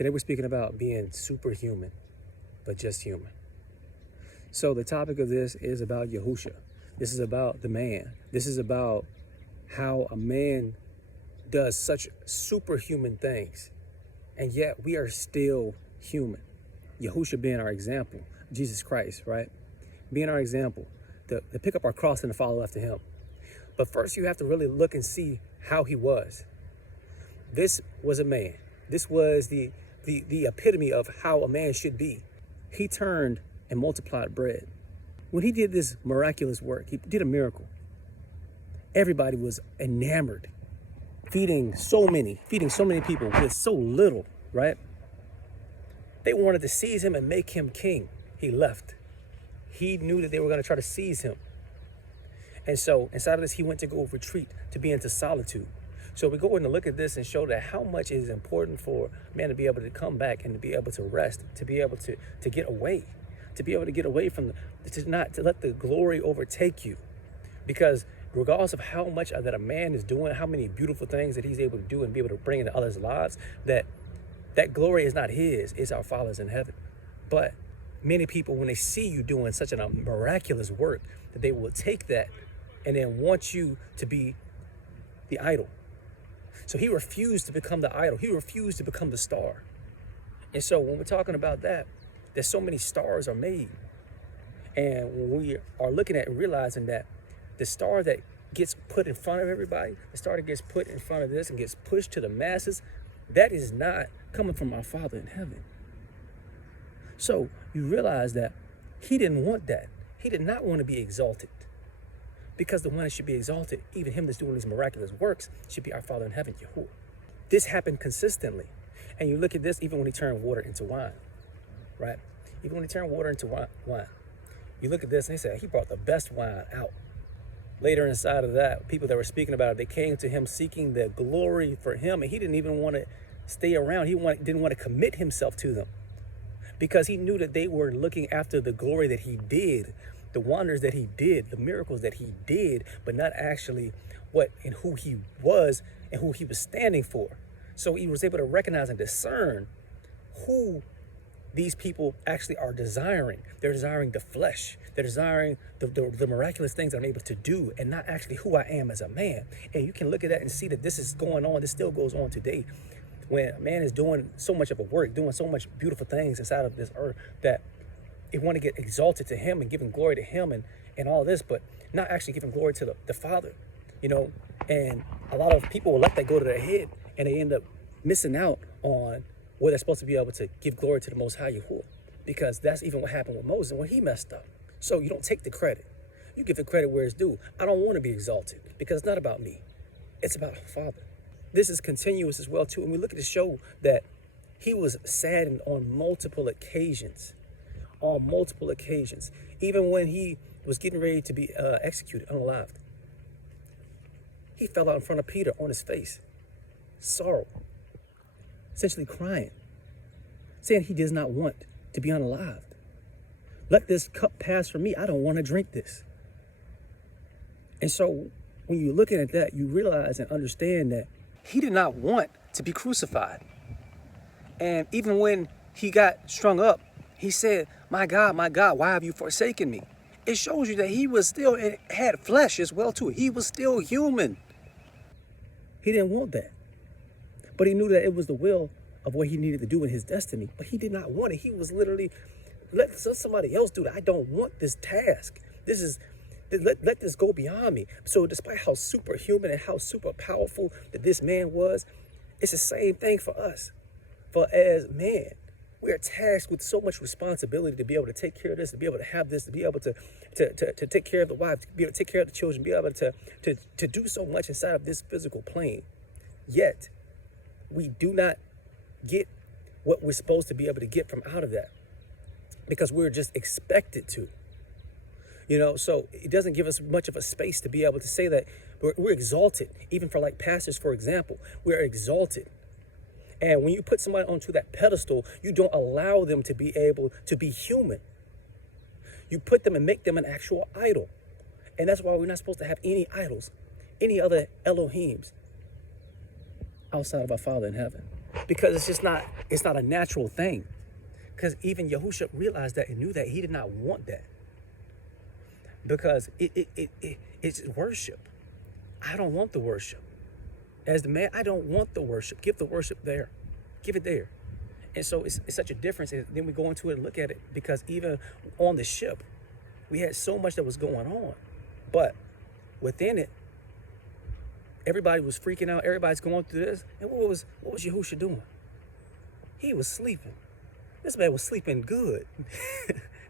Today we're speaking about being superhuman, but just human. So the topic of this is about Yahusha. This is about the man. This is about how a man does such superhuman things, and yet we are still human. Yahusha being our example, Jesus Christ, right? Being our example, to pick up our cross and to follow after him. But first you have to really look and see how he was. This was a man. This was the epitome of how a man should be. He turned and multiplied bread. When he did this miraculous work, he did a miracle. Everybody was enamored, feeding so many people with so little, right? They wanted to seize him and make him king. He left. He knew that they were going to try to seize him. And so inside of this, he went to go retreat, to be into solitude. So we go in to look at this and show that how much it is important for man to be able to come back and to be able to rest, to be able to get away, to be able to get away from, to let the glory overtake you. Because regardless of how much that a man is doing, how many beautiful things that he's able to do and be able to bring into others' lives, that glory is not his, it's our Father's in heaven. But many people, when they see you doing such a miraculous work, that they will take that and then want you to be the idol. So he refused to become the idol. He refused to become the star. And so when we're talking about that, there's so many stars are made. And when we are looking at and realizing that the star that gets put in front of everybody, the star that gets put in front of this and gets pushed to the masses, that is not coming from our Father in heaven. So you realize that he didn't want that. He did not want to be exalted. Because the one that should be exalted, even him that's doing these miraculous works, should be our Father in heaven, Yahuwah. This happened consistently. And you look at this even when he turned water into wine, right? Even when he turned water into wine. You look at this and they say, he brought the best wine out. Later inside of that, people that were speaking about it, they came to him seeking the glory for him, and he didn't even want to stay around. He didn't want to commit himself to them because he knew that they were looking after the glory that he did, the wonders that he did, the miracles that he did, but not actually what and who he was and who he was standing for. So he was able to recognize and discern who these people actually are desiring. They're desiring the flesh. They're desiring the miraculous things I'm able to do, and not actually who I am as a man. And you can look at that and see that this is going on. This still goes on today, when a man is doing so much of a work, doing so much beautiful things inside of this earth, that they want to get exalted to him and giving glory to him and all this, but not actually giving glory to the Father, you know. And a lot of people will let that go to their head, and they end up missing out on where they're supposed to be able to give glory to the Most High Yahuwah, because that's even what happened with Moses when he messed up. So you don't take the credit. You give the credit where it's due. I don't want to be exalted because it's not about me. It's about the Father. This is continuous as well, too. And we look at the show that he was saddened on multiple occasions. On multiple occasions. Even when he was getting ready to be executed, unalived. He fell out in front of Peter on his face. Sorrow. Essentially crying. Saying he does not want to be unalived. Let this cup pass from me. I don't want to drink this. And so when you're looking at that, you realize and understand that he did not want to be crucified. And even when he got strung up, he said, my God, why have you forsaken me? It shows you that he was still, it had flesh as well too. He was still human. He didn't want that. But he knew that it was the will of what he needed to do in his destiny. But he did not want it. He was literally, let somebody else do that. I don't want this task. Let this go beyond me. So despite how superhuman and how super powerful that this man was, it's the same thing for us. For as man, we are tasked with so much responsibility to be able to take care of this, to be able to have this, to be able to take care of the wives, to be able to take care of the children, be able to do so much inside of this physical plane. Yet, we do not get what we're supposed to be able to get from out of that, because we're just expected to. You know, so it doesn't give us much of a space to be able to say that we're exalted. Even for like pastors, for example, we're exalted. And when you put somebody onto that pedestal, you don't allow them to be able to be human. You put them and make them an actual idol. And that's why we're not supposed to have any idols, any other Elohims outside of our Father in heaven. because it's not a natural thing. Because even Yahusha realized that and knew that he did not want that. Because it's worship. I don't want the worship. As the man, I don't want the worship. Give the worship there. Give it there. And so it's such a difference. And then we go into it and look at it, because even on the ship, we had so much that was going on. But within it, everybody was freaking out. Everybody's going through this. And what was Yahusha doing? He was sleeping. This man was sleeping good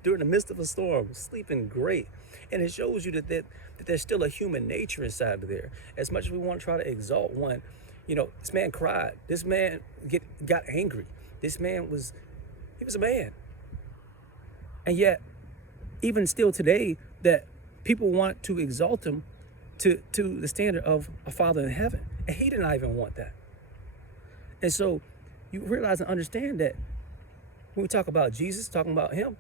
during the midst of a storm, sleeping great. And it shows you that there's still a human nature inside of there. As much as we want to try to exalt one, this man cried. This man got angry. This man was a man. And yet, even still today, that people want to exalt him to the standard of a Father in heaven. And he did not even want that. And so you realize and understand that when we talk about Jesus, talking about him,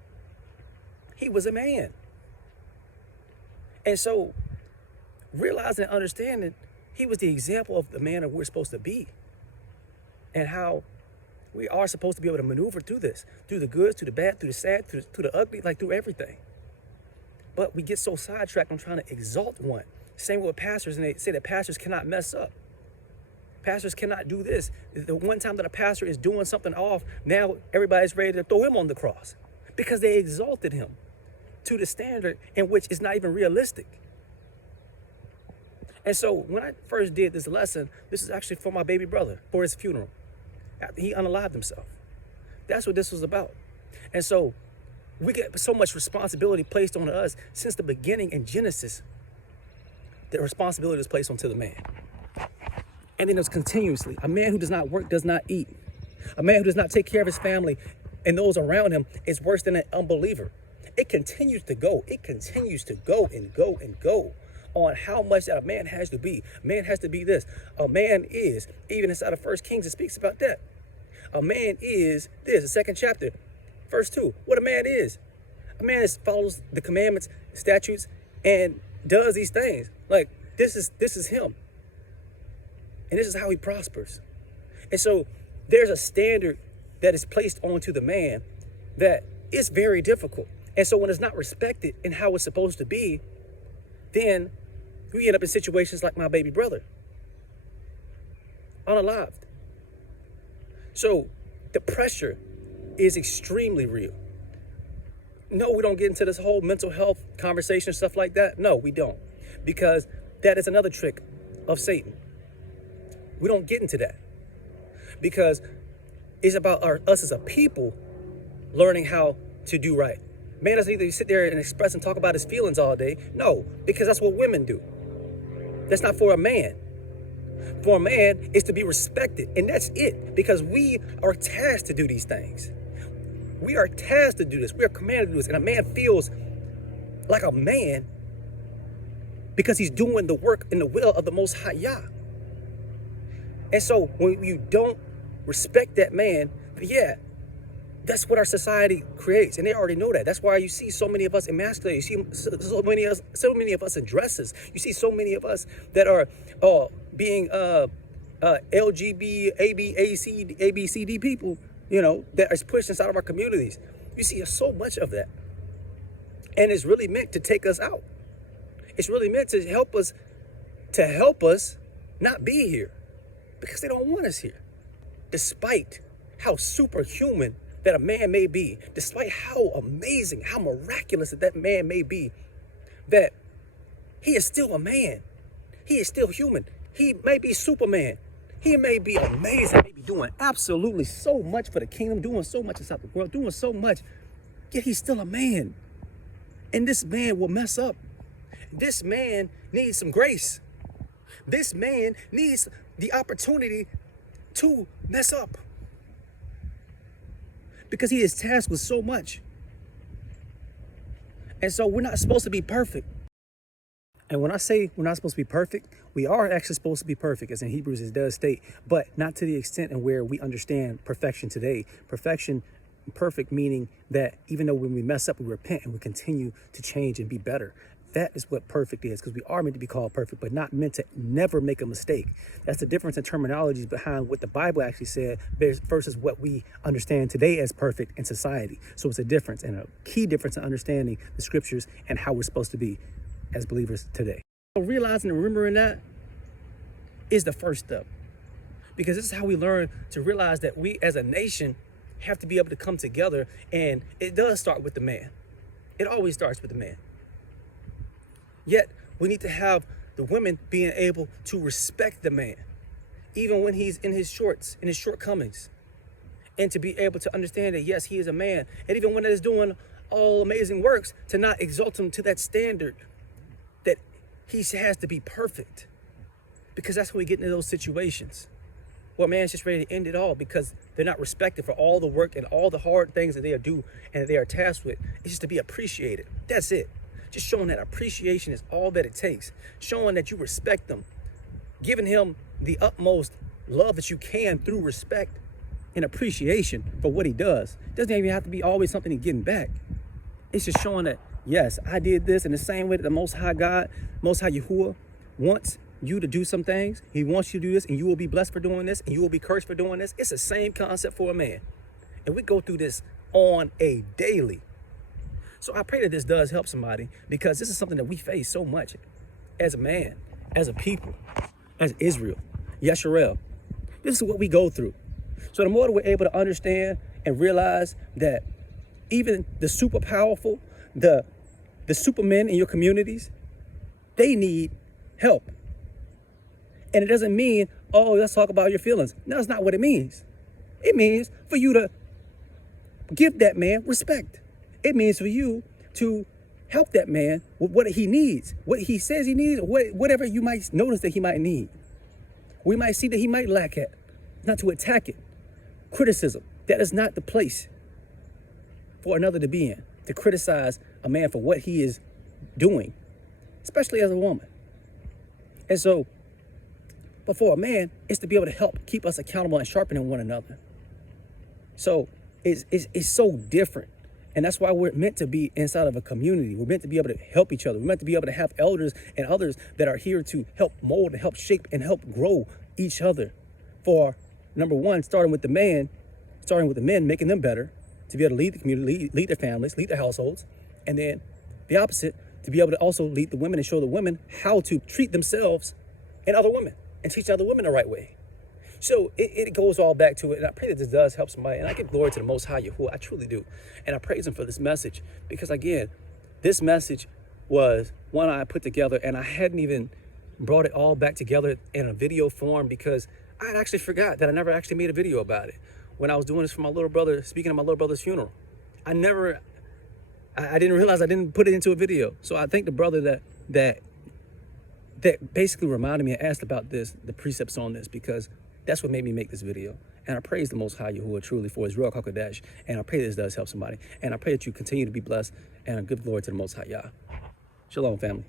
he was a man. And so realizing and understanding he was the example of the man that we're supposed to be, and how we are supposed to be able to maneuver through this, through the good, through the bad, through the sad, through the ugly, like through everything. But we get so sidetracked on trying to exalt one. Same with pastors, and they say that pastors cannot mess up. Pastors cannot do this. The one time that a pastor is doing something off, now everybody's ready to throw him on the cross because they exalted him to the standard in which it's not even realistic. And so when I first did this lesson, this is actually for my baby brother, for his funeral. After he unalived himself. That's what this was about. And so we get so much responsibility placed on us since the beginning in Genesis. The responsibility is placed onto the man. And then it's continuously. A man who does not work does not eat. A man who does not take care of his family and those around him is worse than an unbeliever. It continues to go. It continues to go and go and go on how much that a man has to be. A man has to be this. A man is, even inside of 1 Kings, it speaks about that. A man is this, the second chapter, verse 2. What a man is. A man follows the commandments, statutes, and does these things. Like, this is him. And this is how he prospers. And so there's a standard that is placed onto the man that is very difficult. And so when it's not respected in how it's supposed to be, then we end up in situations like my baby brother, unalived. So the pressure is extremely real. No, we don't get into this whole mental health conversation, stuff like that. No, we don't. Because that is another trick of Satan. We don't get into that. Because it's about us as a people learning how to do right. Man doesn't need to sit there and express and talk about his feelings all day. No, because that's what women do. That's not for a man. For a man, it's to be respected. And that's it. Because we are tasked to do these things. We are tasked to do this. We are commanded to do this. And a man feels like a man because he's doing the work in the will of the Most High Yah. And so when you don't respect that man, yeah, that's what our society creates. And they already know that. That's why you see so many of us emasculated. You see so many of us in dresses. You see so many of us that are being LGB, ABCD people, that is pushed inside of our communities. You see so much of that. And it's really meant to take us out. It's really meant to help us not be here. Because they don't want us here. Despite how superhuman that a man may be, despite how amazing, how miraculous that man may be, that he is still a man. He is still human. He may be Superman. He may be amazing, may be doing absolutely so much for the kingdom, doing so much inside the world, doing so much, yet he's still a man. And this man will mess up. This man needs some grace. This man needs the opportunity to mess up because he is tasked with so much. And so we're not supposed to be perfect. And when I say we're not supposed to be perfect, we are actually supposed to be perfect, as in Hebrews it does state, but not to the extent in where we understand perfection today. Perfect meaning that even though when we mess up, we repent and we continue to change and be better. That is what perfect is, because we are meant to be called perfect, but not meant to never make a mistake. That's the difference in terminologies behind what the Bible actually said versus what we understand today as perfect in society. So it's a difference, and a key difference in understanding the scriptures and how we're supposed to be as believers today. So realizing and remembering that is the first step, because this is how we learn to realize that we as a nation have to be able to come together, and it does start with the man. It always starts with the man. Yet, we need to have the women being able to respect the man, even when he's in his shortcomings, and to be able to understand that, yes, he is a man. And even when he's doing all amazing works, to not exalt him to that standard that he has to be perfect, because that's when we get into those situations where man's just ready to end it all because they're not respected for all the work and all the hard things that they do and that they are tasked with. It's just to be appreciated. That's it. Just showing that appreciation is all that it takes. Showing that you respect them. Giving him the utmost love that you can through respect and appreciation for what he does. It doesn't even have to be always something he's getting back. It's just showing that, yes, I did this in the same way that the Most High God, Most High Yahuwah, wants you to do some things. He wants you to do this, and you will be blessed for doing this, and you will be cursed for doing this. It's the same concept for a man. And we go through this on a daily. So I pray that this does help somebody, because this is something that we face so much as a man, as a people, as Israel, Yasharel. This is what we go through. So the more that we're able to understand and realize that even the super powerful, the supermen in your communities, they need help. And it doesn't mean, oh, let's talk about your feelings. No, that's not what it means. It means for you to give that man respect. It means for you to help that man with what he needs, what he says he needs, whatever you might notice that he might need. We might see that he might lack it, not to attack it. Criticism, that is not the place for another to be in, to criticize a man for what he is doing, especially as a woman. And so, but for a man, it's to be able to help keep us accountable and sharpening one another. So it's so different. And that's why we're meant to be inside of a community. We're meant to be able to help each other. We're meant to be able to have elders and others that are here to help mold and help shape and help grow each other. For number one, starting with the men, making them better, to be able to lead the community, lead their families, lead their households. And then the opposite, to be able to also lead the women and show the women how to treat themselves and other women and teach other women the right way. So it goes all back to it. And I pray that this does help somebody. And I give glory to the Most High Yahuwah. I truly do. And I praise him for this message. Because again, this message was one I put together, and I hadn't even brought it all back together in a video form, because I had actually forgot that I never actually made a video about it. When I was doing this for my little brother, speaking at my little brother's funeral, I didn't realize I didn't put it into a video. So I thank the brother that basically reminded me and asked about this, the precepts on this, because that's what made me make this video. And I praise the Most High Yahuwah truly for his Ruach HaKodesh. And I pray this does help somebody. And I pray that you continue to be blessed, and I give glory to the Most High Yah. Shalom, family.